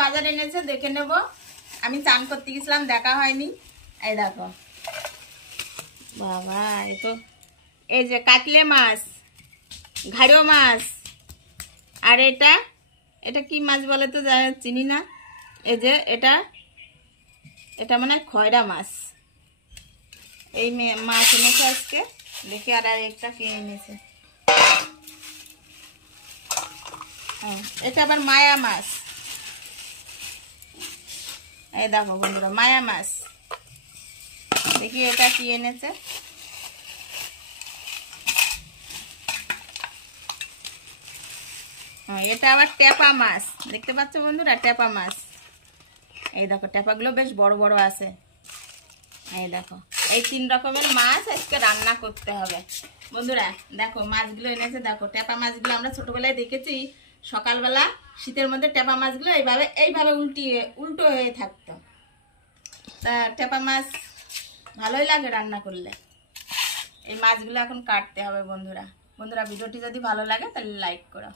বাজার এনেছে দেখে নেব। আমি চান করতে গেছিলাম, দেখা হয়নি। এই দেখো বাবা, এই যে কাতলে মাছ, ঘাড়ো মাছ, আর এটা কি মাছ বলে তো চিনি না। এই যে এটা মানে খয়রা মাছ। এই মাছ এনেছে আজকে, দেখি। আর একটা কে এনেছে, এটা আবার মায়া মাছ। এই দেখো বন্ধুরা, মায়া মাছ। দেখি এটা কি এনেছে। এটা আবার টেপা মাছ, দেখতে পাচ্ছ বন্ধুরা, টেপা মাছ। এই দেখো টেপাগুলো বেশ বড় বড় আছে। এই দেখো, এই 3 রকমের মাছ আজকে রান্না করতে হবে বন্ধুরা। দেখো মাছগুলো এনেছে, দেখো টেপা মাছগুলো আমরা ছোটবেলায় দেখেছি। সকালবেলা শীতের মধ্যে টেপা মাছগুলো এইভাবে উল্টো হয়ে থাকতো। তা টেপা মাছ ভালোই লাগে রান্না করলে। এই মাছগুলো এখন কাটতে হবে বন্ধুরা। ভিডিওটি যদি ভালো লাগে তাহলে লাইক করো।